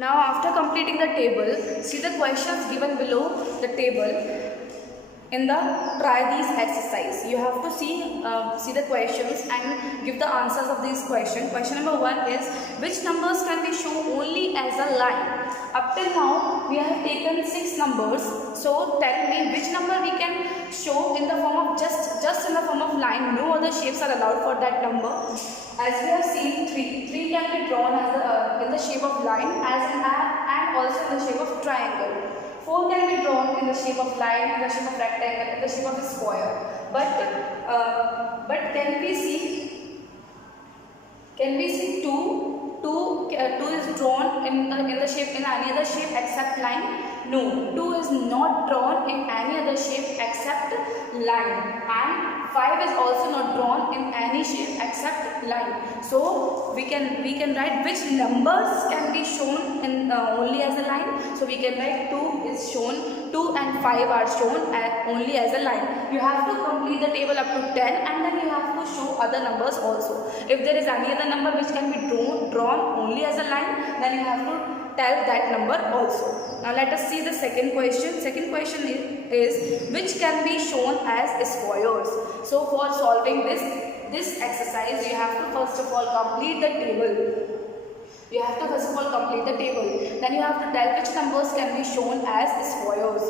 Now after completing the table, see the questions given below the table. In the try these exercise, you have to see the questions and give the answers of these questions. Question number 1 is, which numbers can be shown only as a line? Up till now we have taken 6 numbers, so tell me which number we can show in the form of just in the form of line. No other shapes are allowed for that number. As we have seen, 3 can be drawn as in the shape of line and also in the shape of triangle. 4 can be drawn in the shape of line, in the shape of rectangle, in the shape of a square. But can we see 2 is drawn in the shape in any other shape except line? No, 2 is not drawn in any other shape except line, and 5 is also not drawn in any shape except line. So we can write which numbers can be shown in only as a line. So we can write 2 is shown, 2 and 5 are shown only as a line. You have to complete the table up to 10 and then you have to show other numbers also. If there is any other number which can be drawn only as a line, then you have to tell that number also. Now let us see the second question. Second question is which can be shown as squares. So for solving this exercise, you have to first of all complete the table. You have to first of all complete the table. Then you have to tell which numbers can be shown as squares.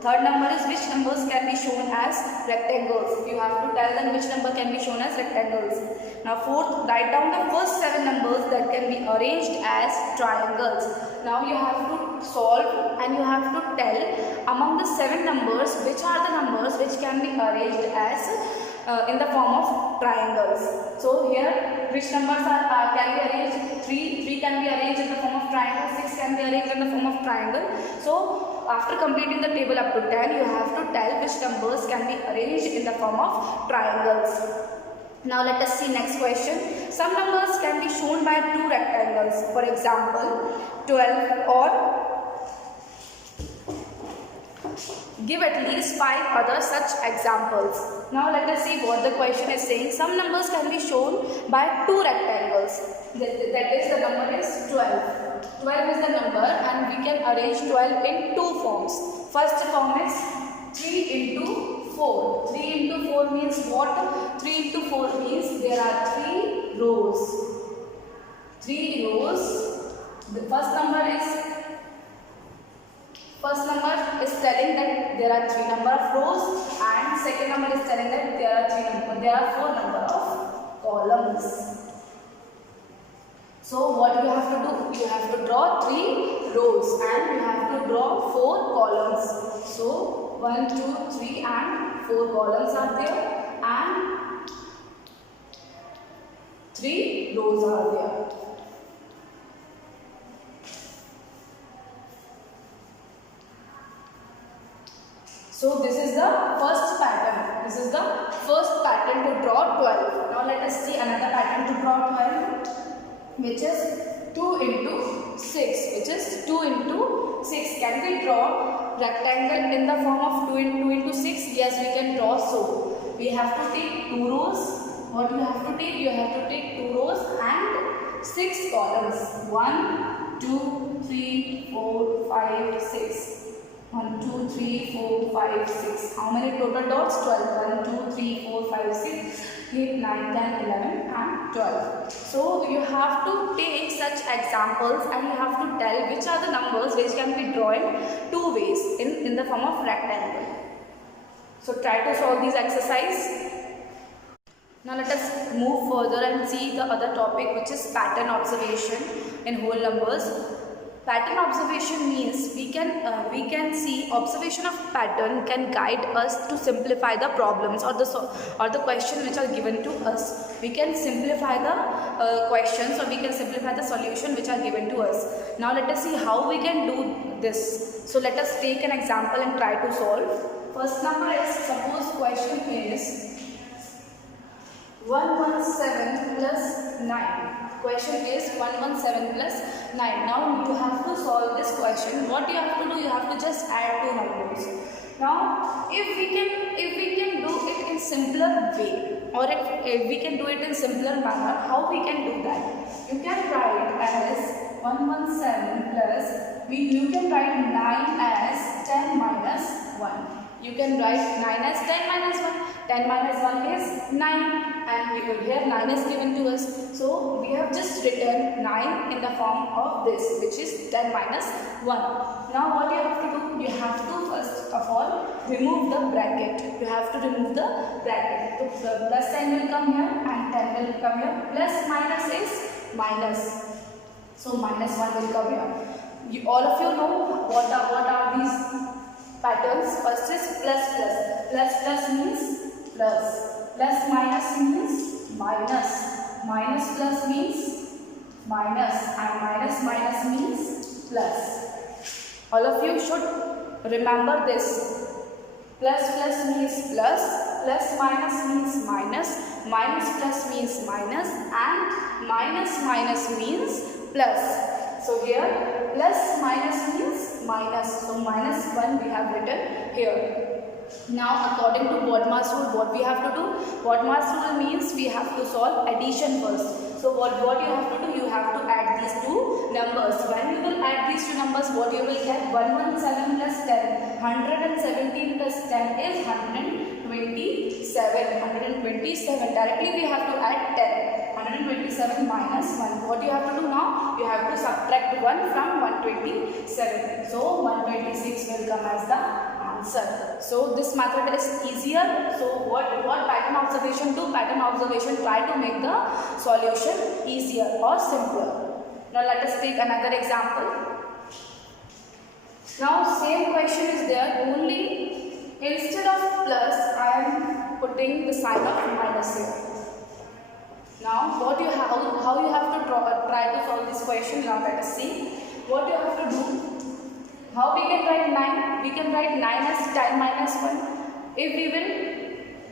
Third number is which numbers can be shown as rectangles. You have to tell them which number can be shown as rectangles. Now fourth, write down the first 7 numbers that can be arranged as triangles. Now you have to solve and you have to tell among the 7 numbers which are the numbers which can be arranged as in the form of triangles. So here which numbers can be arranged? 3 can be arranged in the form of triangle, 6 can be arranged in the form of triangle. So after completing the table up to 10, you have to tell which numbers can be arranged in the form of triangles. Now let us see next question. Some numbers can be shown by 2 rectangles. For example, 12 or give at least 5 other such examples. Now let us see what the question is saying. Some numbers can be shown by 2 rectangles. That is, the number is 12. 12 is the number and we can arrange 12 in 2 forms. First form is 3 into 4. 3 into 4 means what? 3 into 4 means there are 3 rows. 3 rows. The first number is telling that there are 3 number of rows, and second number is telling that there are 4 number of columns. So what you have to do? You have to draw 3 rows and you have to draw 4 columns. So 1, 2, 3 and 4 columns are there and 3 rows are there. So this is the first pattern. This is the first pattern to draw 12. Now let us see another pattern to draw 12, which is 2 into 6. Which is 2 into 6. Can we draw rectangle in the form of 2 into 6? Yes, we can draw so. We have to take 2 rows. What you have to take? You have to take 2 rows and 6 columns. 1, 2, 3, 4, 5, 6. 1, 2, 3, 4, 5, 6. How many total dots? 12. 1, 2, 3, 4, 5, 6, 8, 9, 10, 11 and 12. So you have to take such examples and you have to tell which are the numbers which can be drawn 2 ways in the form of rectangle. So try to solve these exercise. Now let us move further and see the other topic, which is pattern observation in whole numbers. Pattern observation means we can see observation of pattern can guide us to simplify the problems or the questions which are given to us. We can simplify the questions or we can simplify the solution which are given to us. Now let us see how we can do this. So let us take an example and try to solve. First number is, suppose question is 117 plus 9. Question is 117 plus 9. Now you have to solve this question. What you have to do? You have to just add 2 numbers. Now if we can do it in simpler way, or if we can do it in simpler manner, how we can do that? You can write as 117 plus, you can write 9 as 10 minus 1. You can write 9 as 10 minus 1. 10 minus 1 is 9, and here 9 is given to us. So we have just written 9 in the form of this, which is 10 minus 1. Now what you have to do? You have to first of all remove the bracket. You have to remove the bracket. So the plus sign will come here and 10 will come here. Plus minus is minus. So minus 1 will come here. All of you know what are these patterns. First is plus plus. Plus plus means plus. Plus minus means minus. Minus plus means minus. And minus minus means plus. All of you should remember this. Plus plus means plus. Plus minus means minus. Minus plus means minus. And minus minus means plus. So here plus minus means minus. So minus 1 we have written here. Now according to BODMAS rule, what we have to do? BODMAS rule means we have to solve addition first. So what you have to do? You have to add these two numbers. When you will add these two numbers, what you will get? 117 plus 10. 117 plus 10 is 127. 127. Directly we have to add 10. 127 minus 1. What you have to do now? You have to subtract 1 from 127. So 126 will come as the answer. So this method is easier. So what pattern observation do? Pattern observation try to make the solution easier or simpler. Now let us take another example. Now same question is there, only instead of plus I am putting the sign of minus here. Now how you have to try to solve this question. Now let us see what you have to do. How we can write 9? We can write 9 as 10 minus 1. If we will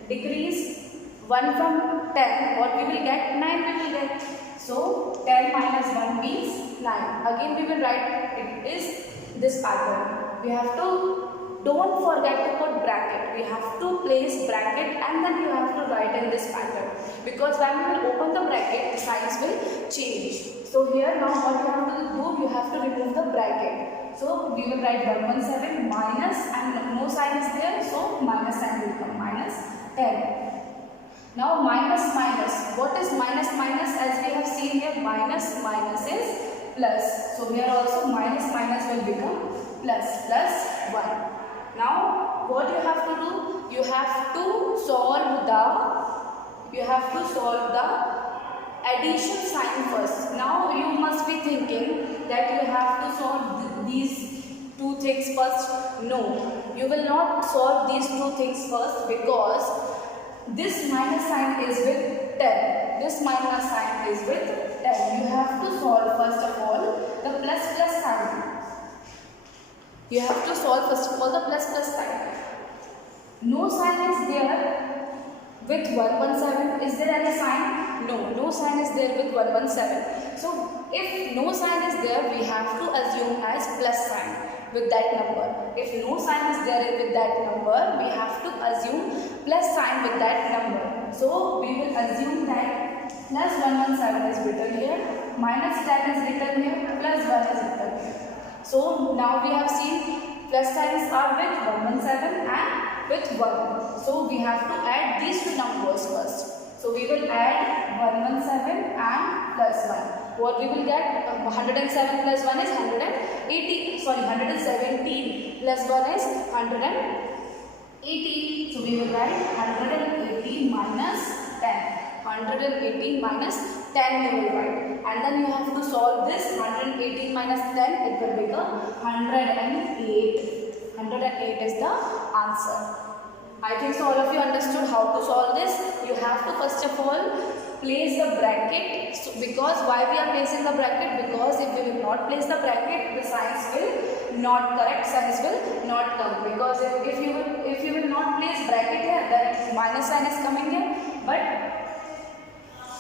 decrease 1 from 10, what we will get? 9 we will get. So 10 minus 1 means 9. Again we will write it is this pattern. We have to, don't forget to put bracket. We have to place bracket and then you have to write in this pattern. Because when you will open the bracket, the signs will change. So here now what you have to do? You have to remove the bracket. So we will write 117 minus and no sign is there, so minus sign will come, minus 10. Now minus minus. What is minus minus? As we have seen here, minus minus is plus. So here also minus minus will become plus, plus 1. Now what you have to do? You have to solve the addition sign first. Now you must be thinking that you have to solve these two things first. No, you will not solve these two things first because this minus sign is with 10. This minus sign is with 10. You have to solve first of all the plus plus sign. You have to solve first of all the plus plus sign. No sign is there with 117. Is there any sign? No, no sign is there with 117. So if no sign is there, we have to assume as plus sign with that number. If no sign is there with that number, we have to assume plus sign with that number. So we will assume that plus 117 is written here, minus 10 is written here, plus 1 is written here. So now we have seen plus signs are with 117 and with 1. So we have to add these two numbers first. So we will add 117 and plus 1. What we will get? 107 plus 1 is 117 plus 1 is 118. So we will write 118 minus 10. 118 minus 10 you will write. And then you have to solve this 118 minus 10, it will become 108. 108 is the answer. I think so all of you understood how to solve this. You have to first of all place the bracket. So because why we are placing the bracket? Because if we will not place the bracket, the signs will not correct, signs will not come. Because if you will not place bracket here, then minus sign is coming here. But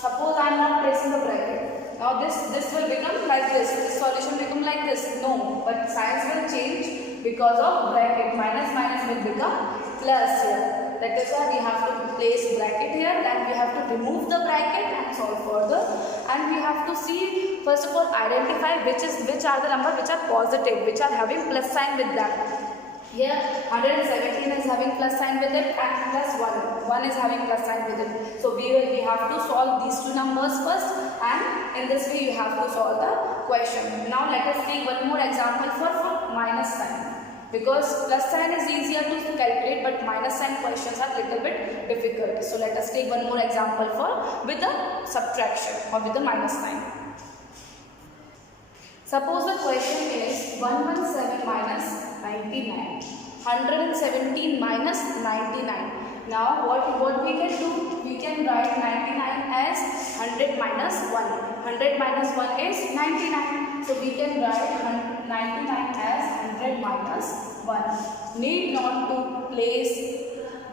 suppose I am not placing the bracket. Now this will become like this. This solution become like this. No, but signs will change because of bracket. Minus minus will become plus here. That is why we have to place bracket here, then we have to remove the bracket and solve further, and we have to see first of all identify which are the number which are positive, which are having plus sign with them. Here 117 is having plus sign with it and plus 1 is having plus sign with it. So we have to solve these two numbers first, and in this way you have to solve the question. Now let us take one more example for minus sign, because plus sign is easier to calculate but minus sign questions are little bit difficult. So let us take one more example with the subtraction or with the minus sign. Suppose the question is 117 minus 99, 117 minus 99. Now what we can do? We can write 99 as 100 minus 1. 100 minus 1 is 99. So we can write 99 as 100 minus 1. Need not to place,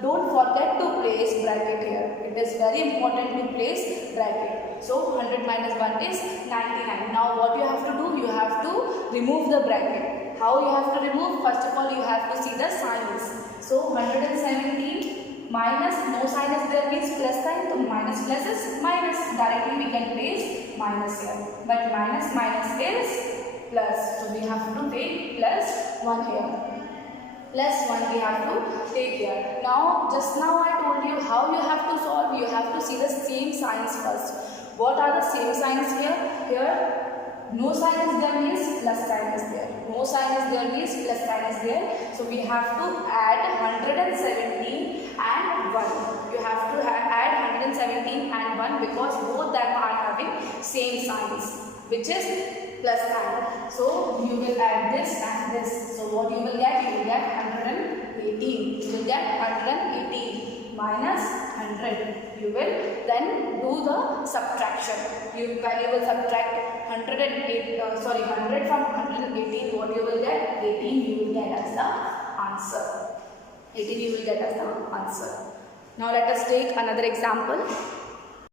don't forget to place bracket here. It is very important to place bracket. So 100 minus 1 is 99. Now what you have to do? You have to remove the bracket. How you have to remove? First of all you have to see the signs. So 117 minus, no sign is there means plus sign, so minus plus is minus. Directly we can place minus here. But minus is plus. So we have to take plus 1 here. Plus 1 we have to take here. Now just now I told you how you have to solve. You have to see the same signs first. What are the same signs here? Here no sign is there means plus sign is there. No sign is there means plus sign is there. So we have to add 117 and 1. You have to add 117 and 1 because both them are having same signs, which is plus sign. So you will add this and this. So what you will get? You will get 118. You will get 118 minus 100. You will then do the subtraction. When you will subtract 100 from 118, what you will get? 18 you will get as the answer. 18 you will get as the answer. Now let us take another example.